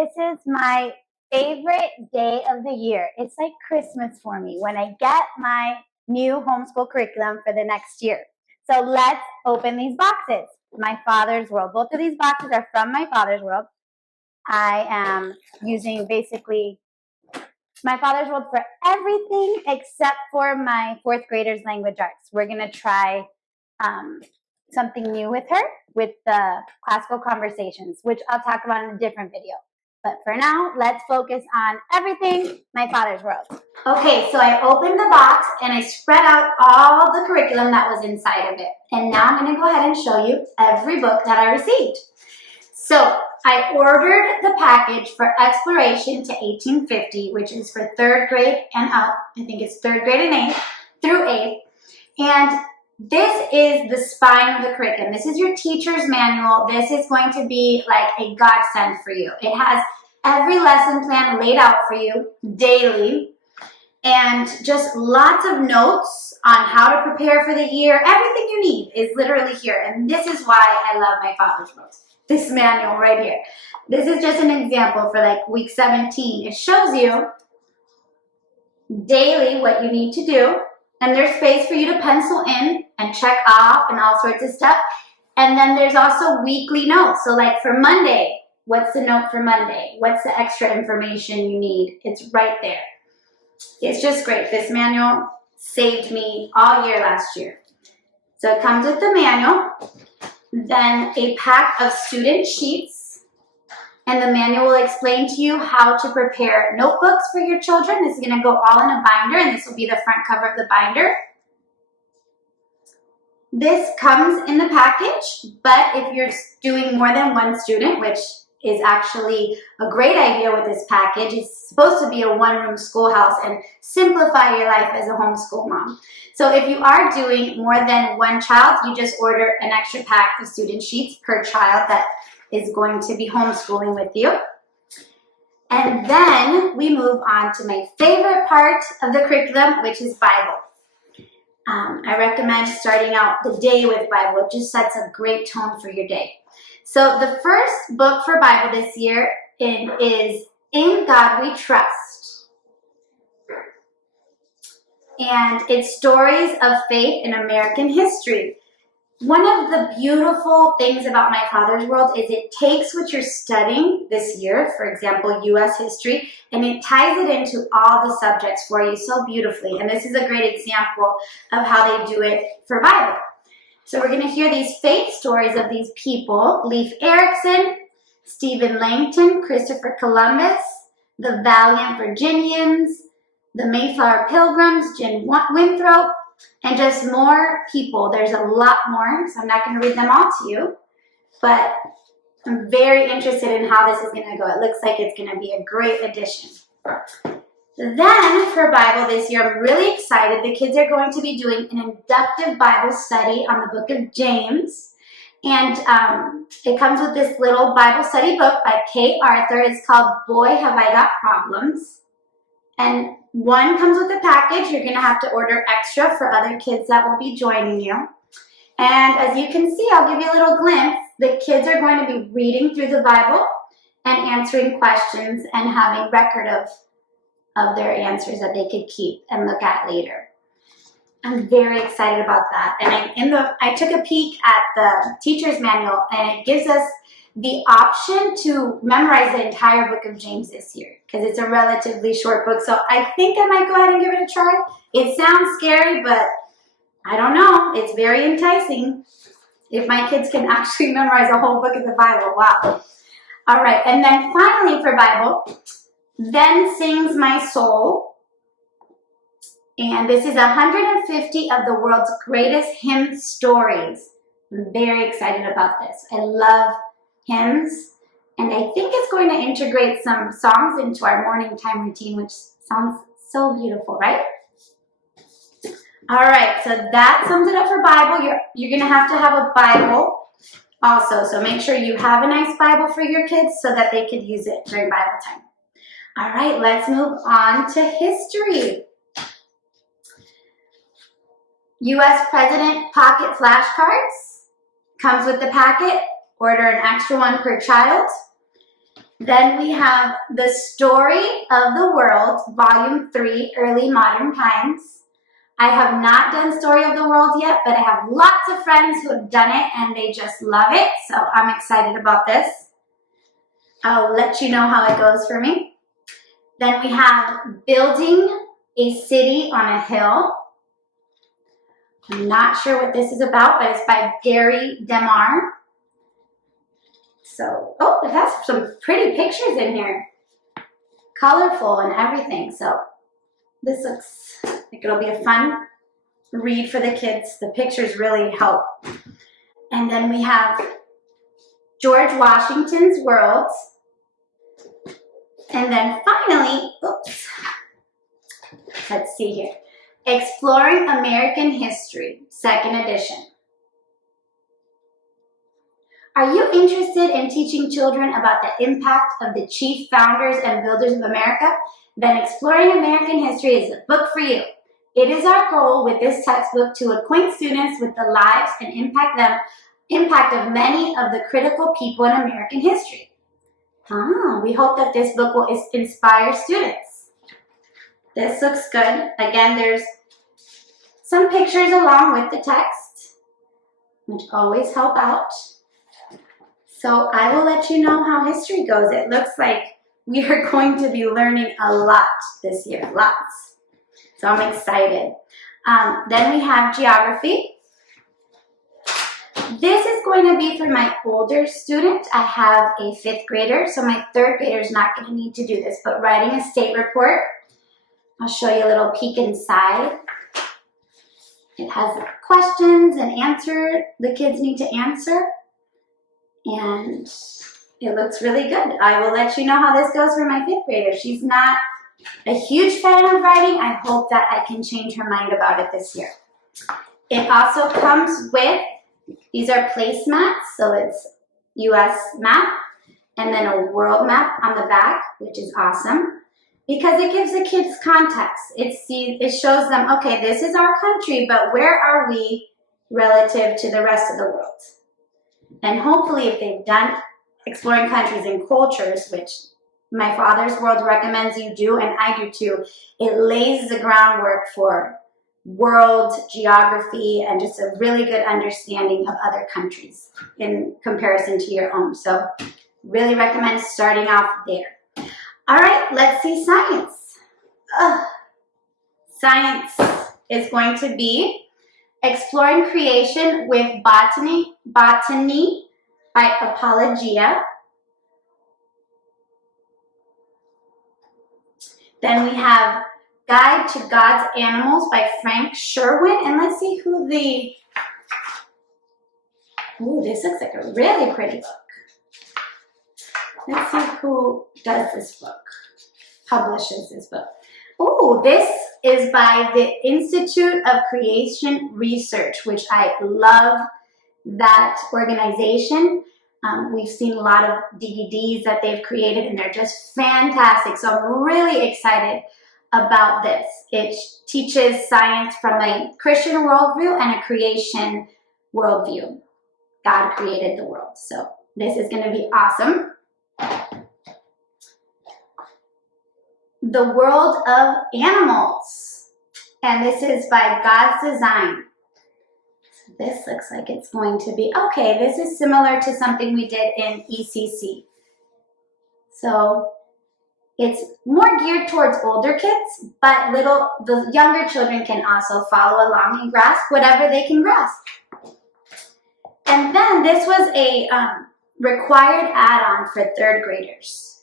this is my favorite day of the year. It's like Christmas for me when I get my new homeschool curriculum for the next year. So let's open these boxes. My Father's World. Both of these boxes are from My Father's World. I am using basically My Father's World for everything except for my fourth graders language arts. We're going to try something new with her with the classical conversations, which I'll talk about in a different video. But for now, let's focus on everything My Father's World. Okay, so I opened the box and I spread out all the curriculum that was inside of it. And now I'm going to go ahead and show you every book that I received. So I ordered the package for Exploration to 1850, which is for 3rd grade and up. I think it's 3rd grade and 8th through 8th. And this is the spine of the curriculum. This is your teacher's manual. This is going to be like a godsend for you. It has every lesson plan laid out for you daily and just lots of notes on how to prepare for the year. Everything you need is literally here. And this is why I love My Father's World. This manual right here. This is just an example for like week 17. It shows you daily what you need to do. And there's space for you to pencil in and check off and all sorts of stuff. And then there's also weekly notes. So like for Monday, what's the note for Monday? What's the extra information you need? It's right there. It's just great. This manual saved me all year last year. So it comes with the manual, then a pack of student sheets, and the manual will explain to you how to prepare notebooks for your children. This is going to go all in a binder, and this will be the front cover of the binder. This comes in the package, but if you're doing more than one student, which is actually a great idea with this package, it's supposed to be a one-room schoolhouse and simplify your life as a homeschool mom. So if you are doing more than one child, you just order an extra pack of student sheets per child that is going to be homeschooling with you. And then we move on to my favorite part of the curriculum, which is Bible. I recommend starting out the day with Bible. It just sets a great tone for your day. So the first book for Bible this year is In God We Trust. And it's stories of faith in American history. One of the beautiful things about My Father's World is it takes what you're studying this year, for example, U.S. history, and it ties it into all the subjects for you so beautifully. And this is a great example of how they do it for Bible. So we're going to hear these faith stories of these people: Leif Erikson, Stephen Langton, Christopher Columbus, the Valiant Virginians, the Mayflower Pilgrims, Jim Winthrop, and just more people. There's a lot more, so I'm not going to read them all to you, but I'm very interested in how this is going to go. It looks like it's going to be a great addition. Then for Bible this year, I'm really excited. The kids are going to be doing an inductive Bible study on the book of James. And it comes with this little Bible study book by Kay Arthur. It's called Boy, Have I Got Problems. And one comes with a package. You're going to have to order extra for other kids that will be joining you. And as you can see, I'll give you a little glimpse. The kids are going to be reading through the Bible and answering questions and having record of their answers that they could keep and look at later. I'm very excited about that. And I took a peek at the teacher's manual, and it gives us the option to memorize the entire book of James this year because it's a relatively short book. So I think I might go ahead and give it a try. It sounds scary, but I don't know. It's very enticing. If my kids can actually memorize a whole book of the Bible, wow. All right, and then finally for Bible, Then Sings My Soul. And this is 150 of the world's greatest hymn stories. I'm very excited about this. I love hymns, and I think it's going to integrate some songs into our morning time routine, which sounds so beautiful, right? All right, so that sums it up for Bible. You're going to have a Bible also, so make sure you have a nice Bible for your kids so that they could use it during Bible time. All right, let's move on to history. U.S. President pocket flashcards. Comes with the packet. Order an extra one per child. Then we have The Story of the World, Volume 3, Early Modern Times. I have not done Story of the World yet, but I have lots of friends who have done it and they just love it, so I'm excited about this. I'll let you know how it goes for me. Then we have Building a City on a Hill. I'm not sure what this is about, but it's by Gary Demar. So, oh, it has some pretty pictures in here. Colorful and everything. So, this looks like it'll be a fun read for the kids. The pictures really help. And then we have George Washington's World. And then finally, oops, let's see here. Exploring American History, 2nd edition. Are you interested in teaching children about the impact of the chief founders and builders of America? Then Exploring American History is a book for you. It is our goal with this textbook to acquaint students with the lives and impact of many of the critical people in American history. We hope that this book will inspire students. This looks good. Again, there's some pictures along with the text, which always help out. So I will let you know how history goes. It looks like we are going to be learning a lot this year, lots. So I'm excited. Then we have geography. This is going to be for my older student. I have a 5th grader, so my 3rd grader is not going to need to do this, but writing a state report. I'll show you a little peek inside. It has questions and answers the kids need to answer. And it looks really good. I will let you know how this goes for my 5th grader. She's not a huge fan of writing. I hope that I can change her mind about it this year. It also comes with, these are placemats, so it's US map, and then a world map on the back, which is awesome, because it gives the kids context. It shows them, okay, this is our country, but where are we relative to the rest of the world? And hopefully if they've done exploring countries and cultures, which my Father's World recommends you do, and I do too, it lays the groundwork for world geography and just a really good understanding of other countries in comparison to your own. So really recommend starting off there. All right, let's see science. Science is going to be Exploring Creation with Botany by Apologia. Then we have Guide to God's Animals by Frank Sherwin. And let's see who this looks like a really pretty book. Let's see who does this book, publishes this book. Oh, this is by the Institute of Creation Research, which I love that organization. We've seen a lot of DVDs that they've created and they're just fantastic. So I'm really excited about this. It teaches science from a Christian worldview and a creation worldview. God created the world. So this is going to be awesome. The World of Animals. And this is by God's Design. So this looks like it's going to be, okay, this is similar to something we did in ECC. So it's more geared towards older kids, but the younger children can also follow along and grasp whatever they can grasp. And then this was a required add-on for 3rd graders.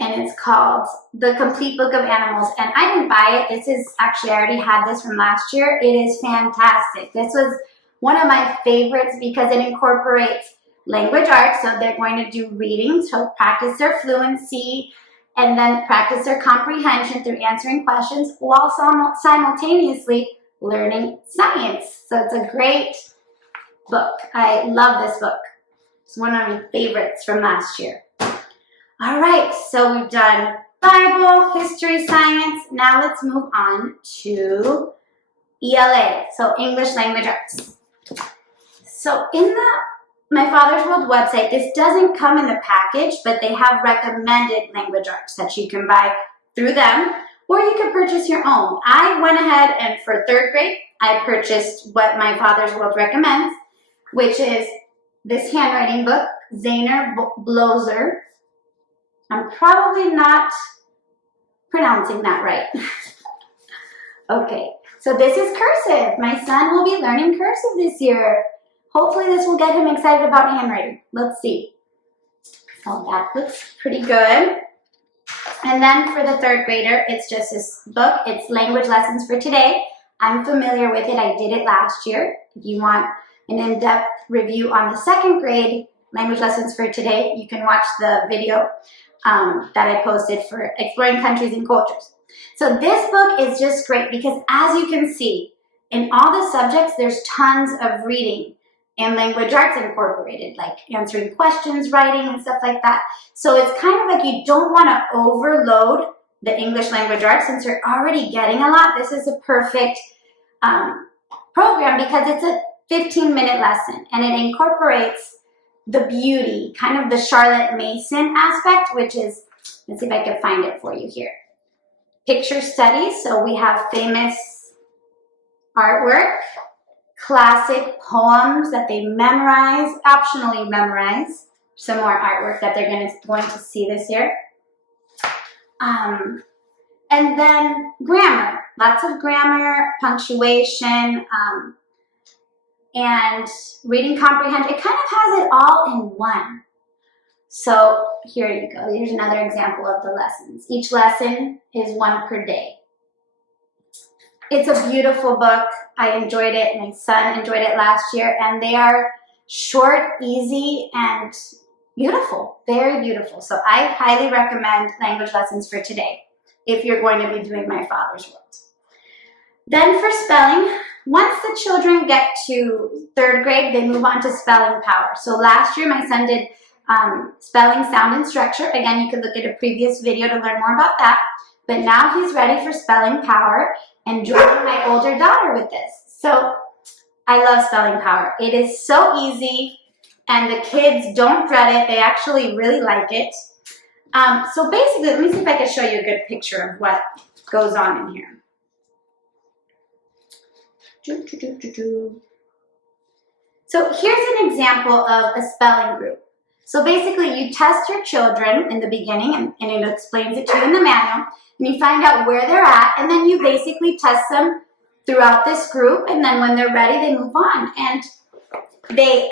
And it's called The Complete Book of Animals. And I didn't buy it. This is actually, I already had this from last year. It is fantastic. This was one of my favorites because it incorporates language arts. So they're going to do reading to practice their fluency and then practice their comprehension through answering questions while simultaneously learning science. So it's a great book. I love this book. It's one of my favorites from last year. All right, so we've done Bible, history, science. Now let's move on to ELA, so English Language Arts. So in the my Father's World website, this doesn't come in the package, but they have recommended language arts that you can buy through them, or you can purchase your own. I went ahead and for 3rd grade, I purchased what my Father's World recommends, which is this handwriting book, Zaner Blozer. I'm probably not pronouncing that right. Okay, so this is cursive. My son will be learning cursive this year. Hopefully this will get him excited about handwriting. Let's see. So that looks pretty good. And then for the 3rd grader, it's just this book. It's Language Lessons for Today. I'm familiar with it. I did it last year. If you want an in-depth review on the 2nd grade Language Lessons for Today, you can watch the video that I posted for Exploring Countries and Cultures. So this book is just great because, as you can see, in all the subjects, there's tons of reading and language arts incorporated, like answering questions, writing, and stuff like that. So it's kind of like you don't want to overload the English language arts since you're already getting a lot. This is a perfect program because it's a 15-minute lesson and it incorporates the beauty, kind of the Charlotte Mason aspect, which is, let's see if I can find it for you here. Picture studies, so we have famous artwork, classic poems that they memorize, optionally memorize, some more artwork that they're going to see this year. And then grammar, lots of grammar, punctuation, and reading comprehension. It kind of has it all in one. So here you go. Here's another example of the lessons. Each lesson is 1 per day. It's a beautiful book. I enjoyed it. My son enjoyed it last year. And they are short, easy, and beautiful. Very beautiful. So I highly recommend Language Lessons for Today if you're going to be doing My Father's World. Then for spelling, once the children get to 3rd grade, they move on to spelling power. So last year, my son did spelling, sound, and structure. Again, you could look at a previous video to learn more about that. But now he's ready for spelling power and joining my older daughter with this. So I love spelling power. It is so easy, and the kids don't dread it. They actually really like it. So basically, let me see if I can show you a good picture of what goes on in here. So here's an example of a spelling group. So basically, you test your children in the beginning, and it explains it to you in the manual, and you find out where they're at, and then you basically test them throughout this group, and then when they're ready, they move on. And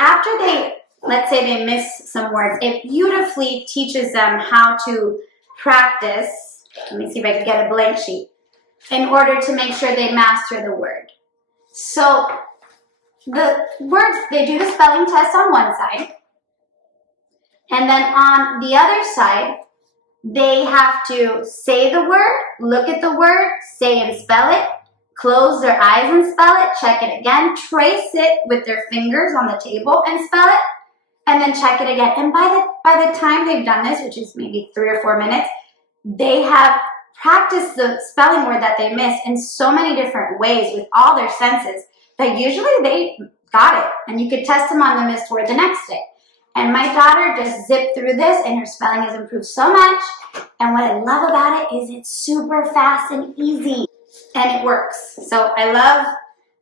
after they, let's say they miss some words, it beautifully teaches them how to practice. Let me see if I can get a blank sheet, in order to make sure they master the word. So the words, they do the spelling test on one side, and then on the other side, they have to say the word, look at the word, say and spell it, close their eyes and spell it, check it again, trace it with their fingers on the table and spell it, and then check it again. And by the time they've done this, which is maybe 3 or 4 minutes, they have practiced the spelling word that they missed in so many different ways with all their senses that usually they got it. And you could test them on the missed word the next day. And my daughter just zipped through this, and her spelling has improved so much. And what I love about it is it's super fast and easy, and it works. So I love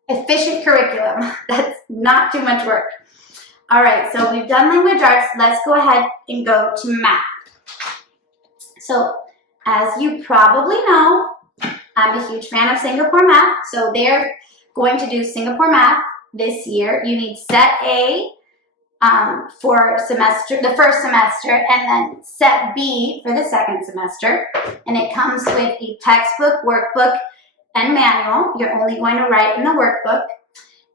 efficient curriculum. That's not too much work. All right, so we've done language arts. Let's go ahead and go to math. So as you probably know, I'm a huge fan of Singapore math. So they're going to do Singapore math this year. You need set A for the first semester, and then set B for the second semester. And it comes with a textbook, workbook, and manual. You're only going to write in the workbook.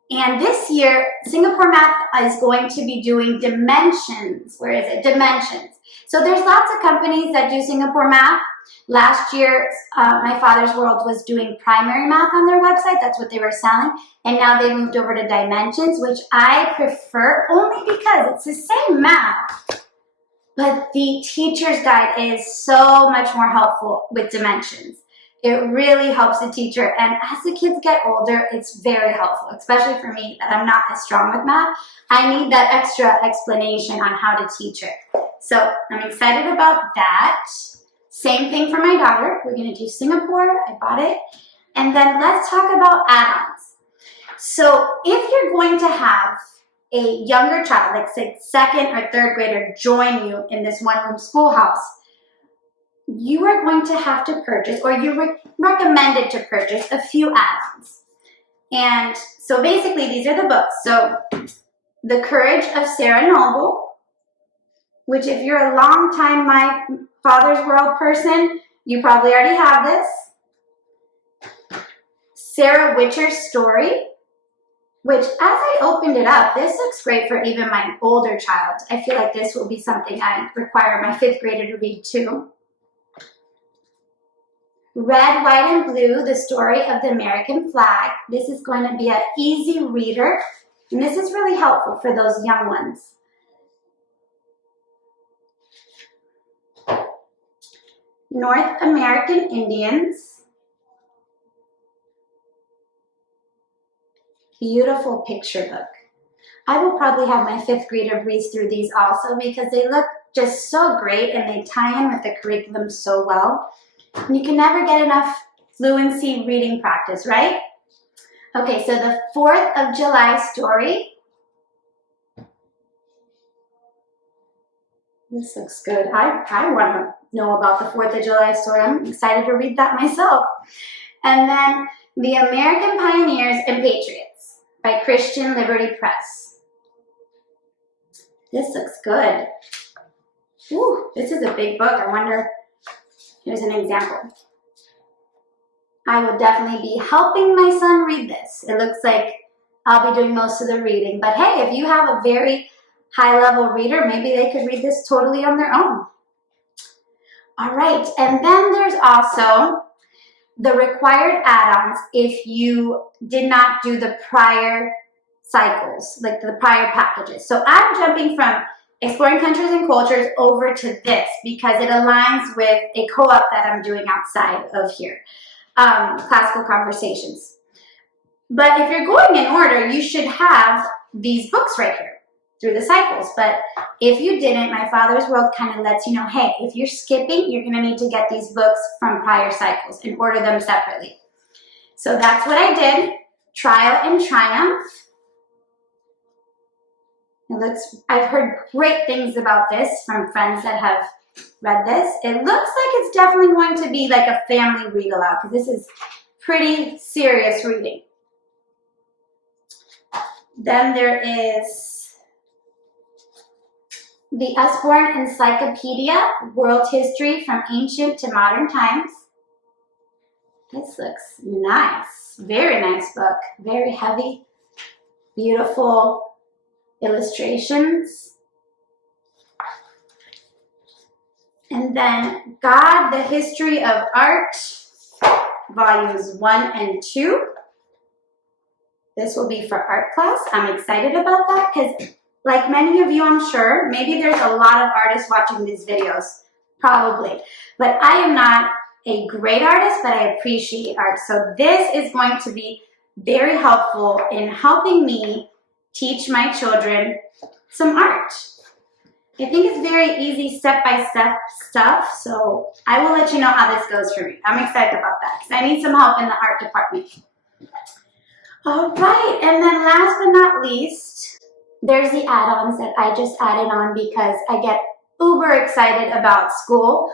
And this year, Singapore Math is going to be doing dimensions. Where is it? Dimensions. So there's lots of companies that do Singapore Math. Last year, My Father's World was doing primary math on their website. That's what they were selling. And now they moved over to Dimensions, which I prefer only because it's the same math. But the teacher's guide is so much more helpful with Dimensions. It really helps the teacher. And as the kids get older, it's very helpful, especially for me that I'm not as strong with math. I need that extra explanation on how to teach it. So I'm excited about that. Same thing for my daughter. We're going to do Singapore. I bought it. And then let's talk about add-ons. So if you're going to have a younger child, like say second or third grader, join you in this one-room schoolhouse, you are going to have to purchase, or you're recommended to purchase, a few add-ons. And so basically these are the books. So The Courage of Sarah Noble, which if you're a long time My Father's World person, you probably already have this. Sarah Witcher's Story, which as I opened it up, this looks great for even my older child. I feel like this will be something I require my 5th grader to read too. Red, White, and Blue, The Story of the American Flag. This is going to be an easy reader, and this is really helpful for those young ones. North American Indians. Beautiful picture book. I will probably have my 5th grader read through these also because they look just so great and they tie in with the curriculum so well. And you can never get enough fluency reading practice, right? Okay, so the 4th of July story. This looks good. I want to know about the 4th of July story. I'm excited to read that myself. And then The American Pioneers and Patriots by Christian Liberty Press. This looks good. Ooh, this is a big book. I wonder, here's an example. I will definitely be helping my son read this. It looks like I'll be doing most of the reading. But hey, if you have a very high-level reader, maybe they could read this totally on their own. All right, and then there's also the required add-ons if you did not do the prior cycles, like the prior packages. So I'm jumping from Exploring Countries and Cultures over to this because it aligns with a co-op that I'm doing outside of here, Classical Conversations. But if you're going in order, you should have these books right here through the cycles. But if you didn't, My Father's World kind of lets you know, hey, if you're skipping, you're going to need to get these books from prior cycles and order them separately. So that's what I did. Trial and Triumph. I've heard great things about this from friends that have read this. It looks like it's definitely going to be like a family read aloud because this is pretty serious reading. Then there is the Usborne Encyclopedia, World History from Ancient to Modern Times. This looks nice. Very nice book. Very heavy. Beautiful illustrations. And then God, the History of Art, volumes 1 and 2. This will be for art class. I'm excited about that because like many of you, I'm sure, maybe there's a lot of artists watching these videos, probably. But I am not a great artist, but I appreciate art. So this is going to be very helpful in helping me teach my children some art. I think it's very easy step-by-step stuff, so I will let you know how this goes for me. I'm excited about that because I need some help in the art department. All right, and then last but not least, there's the add-ons that I just added on because I get uber excited about school.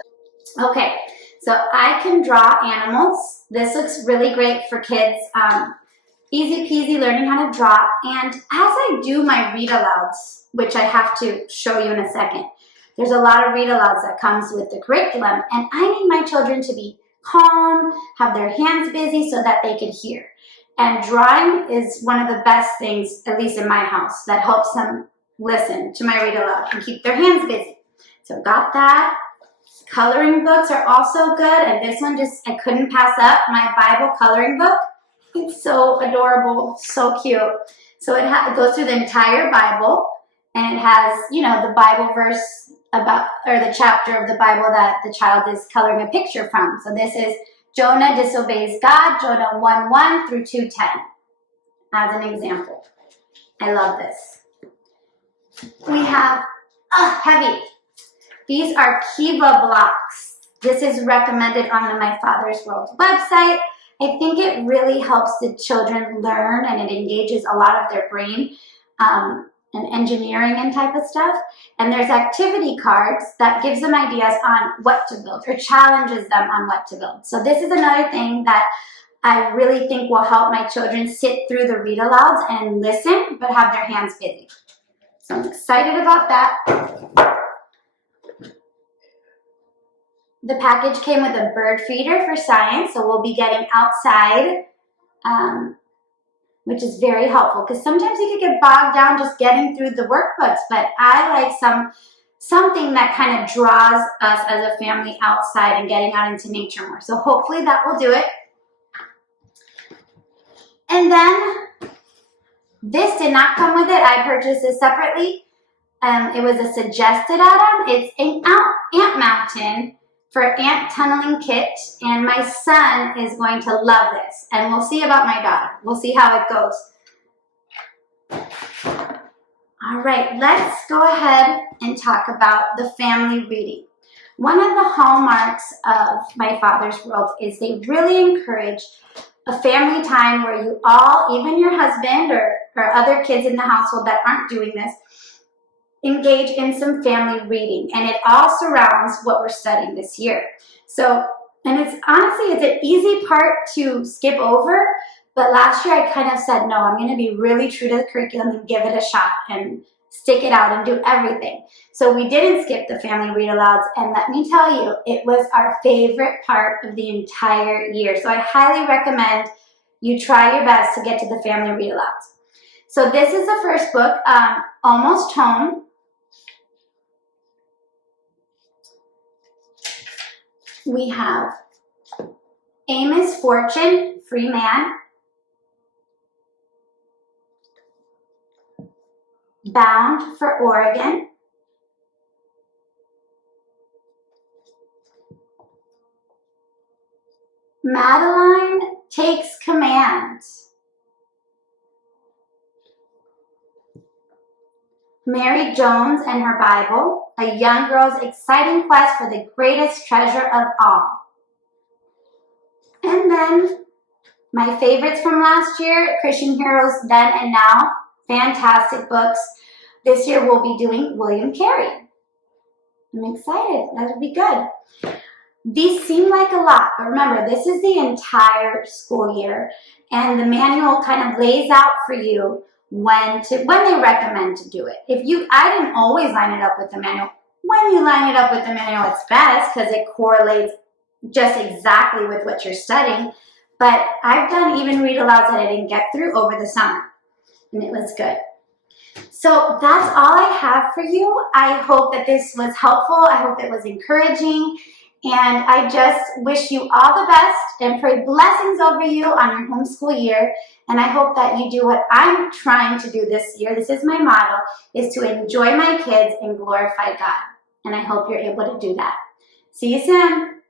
Okay, so I can draw animals. This looks really great for kids. Easy peasy learning how to draw. And as I do my read-alouds, which I have to show you in a second, there's a lot of read-alouds that comes with the curriculum, and I need my children to be calm, have their hands busy so that they could hear. And drawing is one of the best things, at least in my house, that helps them listen to my read-aloud and keep their hands busy. So got that. Coloring books are also good, and this one I couldn't pass up, my Bible coloring book. It's so adorable, so cute. So it goes through the entire Bible, and it has, you know, the Bible verse about, or the chapter of the Bible that the child is coloring a picture from. So this is Jonah disobeys God, Jonah 1:1 through 2:10, as an example. I love this. We have heavy. These are Kiva blocks. This is recommended on the My Father's World website. I think it really helps the children learn, and it engages a lot of their brain and engineering and type of stuff. And there's activity cards that gives them ideas on what to build or challenges them on what to build. So this is another thing that I really think will help my children sit through the read-alouds and listen, but have their hands busy. So I'm excited about that. The package came with a bird feeder for science, so we'll be getting outside, which is very helpful because sometimes you could get bogged down just getting through the workbooks, but I like something that kind of draws us as a family outside and getting out into nature more. So hopefully that will do it. And then this did not come with it. I purchased this separately. It was a suggested add-on. It's an ant mountain for ant tunneling kit, and my son is going to love this. And we'll see about my daughter. We'll see how it goes. All right, let's go ahead and talk about the family reading. One of the hallmarks of My Father's World is they really encourage a family time where you all, even your husband or other kids in the household that aren't doing this, engage in some family reading. And it all surrounds what we're studying this year. So, and it's honestly, it's an easy part to skip over, but last year I kind of said, no, I'm going to be really true to the curriculum and give it a shot and stick it out and do everything. So we didn't skip the family read-alouds, and let me tell you, it was our favorite part of the entire year. So I highly recommend you try your best to get to the family read-alouds. So this is the first book, Almost Home. We have Amos Fortune, Free Man, Bound for Oregon, Madeline Takes Command, Mary Jones and Her Bible, a young girl's exciting quest for the greatest treasure of all. And then my favorites from last year, Christian Heroes Then and Now, fantastic books. This year we'll be doing William Carey. I'm excited, that'll be good. These seem like a lot, but remember, this is the entire school year, and the manual kind of lays out for you when they recommend to do it. I didn't always line it up with the manual. When you line it up with the manual, it's best because it correlates just exactly with what you're studying. But I've done even read-alouds that I didn't get through over the summer, and it was good. So that's all I have for you. I hope that this was helpful. I hope it was encouraging. And I just wish you all the best and pray blessings over you on your homeschool year. And I hope that you do what I'm trying to do this year. This is my motto, is to enjoy my kids and glorify God. And I hope you're able to do that. See you soon.